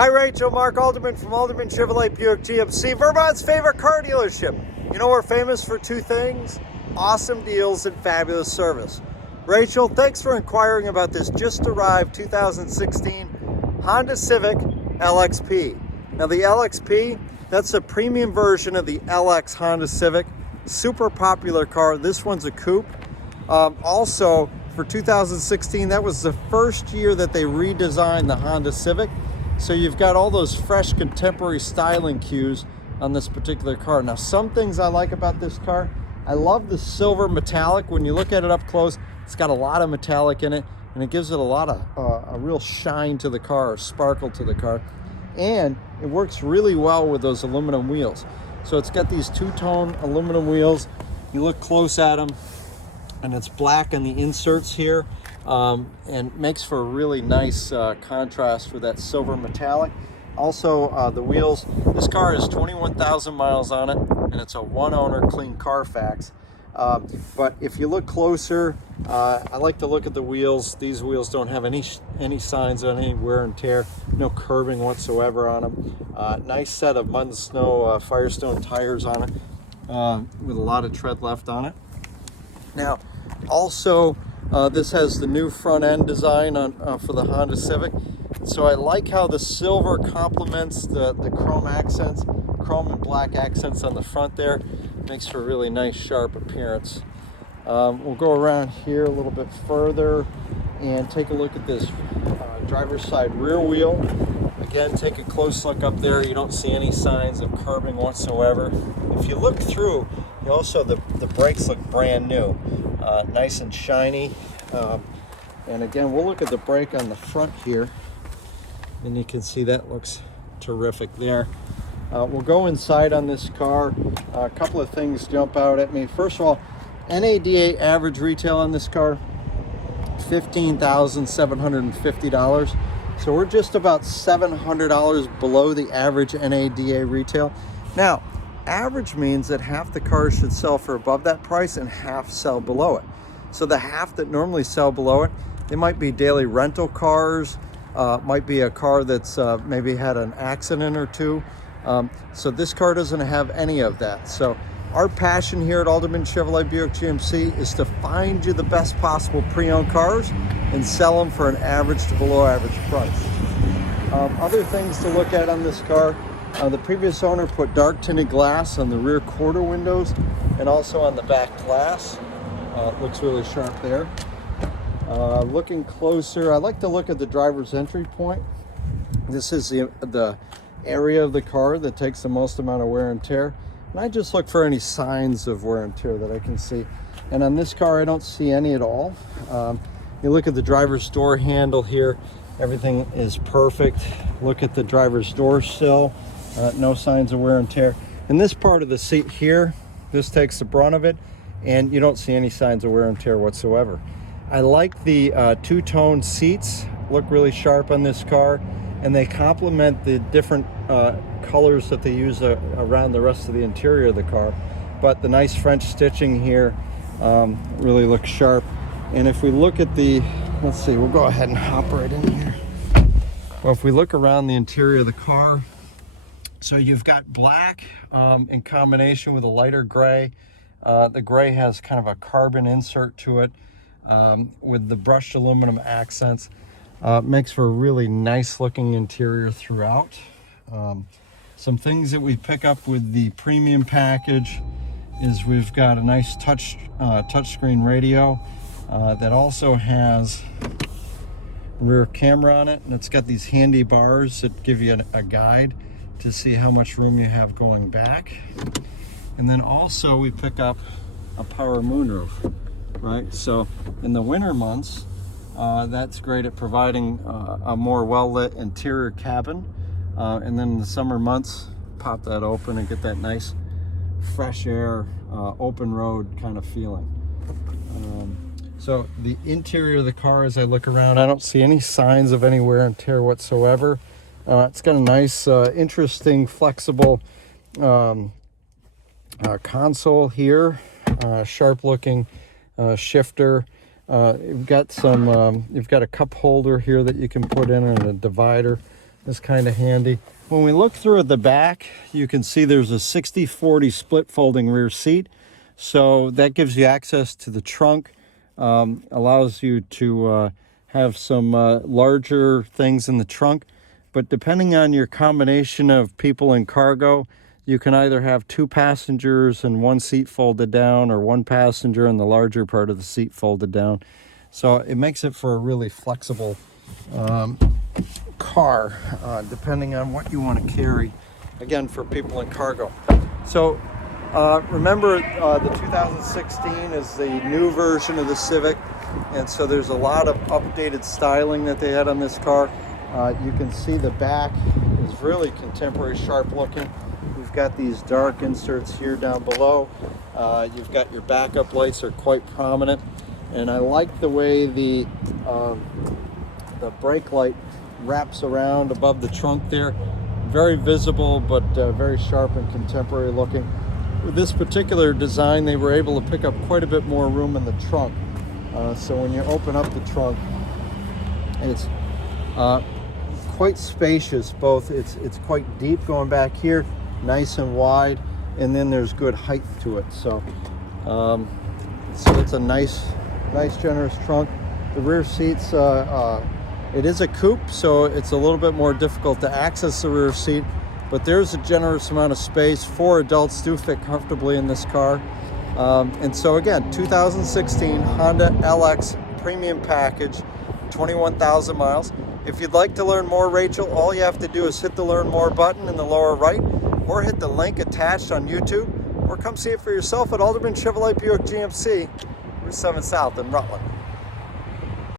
Hi Rachel, Mark Alderman from Alderman Chevrolet Buick GMC, Vermont's favorite car dealership. You know we're famous for two things, awesome deals and fabulous service. Rachel, thanks for inquiring about this just arrived 2016 Honda Civic LXP. Now the LXP, that's a premium version of the LX Honda Civic, super popular car. This one's a coupe. Also for 2016, that was the first year that they redesigned the Honda Civic. So you've got all those fresh contemporary styling cues on this particular car. Now, some things I like about this car, I love the silver metallic. When you look at it up close, it's got a lot of metallic in it, and it gives it a lot of a real shine to the car, or sparkle to the car. And it works really well with those aluminum wheels. So it's got these two-tone aluminum wheels. You look close at them, and it's black on the inserts here. And makes for a really nice contrast with that silver metallic. Also, the wheels, this car has 21,000 miles on it, and it's a one-owner clean Carfax. But if you look closer, I like to look at the wheels. These wheels don't have any signs of any wear and tear, no curbing whatsoever on them. Nice set of mud and snow Firestone tires on it, with a lot of tread left on it. Now, also, this has the new front end design for the Honda Civic. So I like how the silver complements the chrome accents, chrome and black accents on the front there. Makes for a really nice sharp appearance. We'll go around here a little bit further and take a look at this driver's side rear wheel. Again, take a close look up there. You don't see any signs of curbing whatsoever. If you look through, you also, the brakes look brand new. Nice and shiny. And again, we'll look at the brake on the front here, and you can see that looks terrific there. We'll go inside on this car. A couple of things jump out at me. First of all, NADA average retail on this car, $15,750. So we're just about $700 below the average NADA retail. Now, average means that half the cars should sell for above that price and half sell below it. So the half that normally sell below it, they might be daily rental cars, might be a car that's maybe had an accident or two. So this car doesn't have any of that. So our passion here at Alderman Chevrolet Buick GMC is to find you the best possible pre-owned cars and sell them for an average to below average price. Other things to look at on this car, the previous owner put dark tinted glass on the rear quarter windows and also on the back glass. Looks really sharp there. Looking closer, I like to look at the driver's entry point. This is the area of the car that takes the most amount of wear and tear. And I just look for any signs of wear and tear that I can see. And on this car, I don't see any at all. You look at the driver's door handle here, everything is perfect. Look at the driver's door sill, no signs of wear and tear. And this part of the seat here, this takes the brunt of it, and you don't see any signs of wear and tear whatsoever. I like the two-tone seats, look really sharp on this car, and they complement the different colors that they use around the rest of the interior of the car. But the nice French stitching here really looks sharp. And if we look at the, let's see, we'll go ahead and hop right in here. Well, if we look around the interior of the car, so you've got black in combination with a lighter gray. The gray has kind of a carbon insert to it with the brushed aluminum accents. Makes for a really nice looking interior throughout. Some things that we pick up with the premium package is we've got a nice touchscreen radio that also has rear camera on it, and it's got these handy bars that give you a guide to see how much room you have going back. And then also we pick up a power moonroof, right? So in the winter months, that's great at providing a more well-lit interior cabin. And then in the summer months, pop that open and get that nice fresh air, open road kind of feeling. So the interior of the car, as I look around, I don't see any signs of any wear and tear whatsoever. It's got a nice, interesting, flexible console here, sharp looking shifter. You've got a cup holder here that you can put in and a divider. is kind of handy. When we look through at the back, you can see there's a 60-40 split folding rear seat. So that gives you access to the trunk, allows you to have some larger things in the trunk. But depending on your combination of people and cargo, you can either have 2 passengers and 1 seat folded down, or 1 passenger and the larger part of the seat folded down. So it makes it for a really flexible car, depending on what you want to carry, again, for people and cargo. So remember, the 2016 is the new version of the Civic, and so there's a lot of updated styling that they had on this car. You can see the back is really contemporary, sharp looking. You've got these dark inserts here down below. You've got your backup lights are quite prominent, and I like the way the brake light wraps around above the trunk there. Very visible, but very sharp and contemporary looking. With this particular design, they were able to pick up quite a bit more room in the trunk. So when you open up the trunk, it's quite spacious. Both it's quite deep going back here, nice and wide, and then there's good height to it. So it's a nice generous trunk. The rear seats, it is a coupe, so it's a little bit more difficult to access the rear seat, but there's a generous amount of space. 4 adults do fit comfortably in this car. And so again, 2016 Honda LX premium package, 21,000 miles. If you'd like to learn more, Rachel, all you have to do is hit the learn more button in the lower right, or hit the link attached on YouTube, or come see it for yourself at Alderman Chevrolet Buick GMC, Route 7 South in Rutland.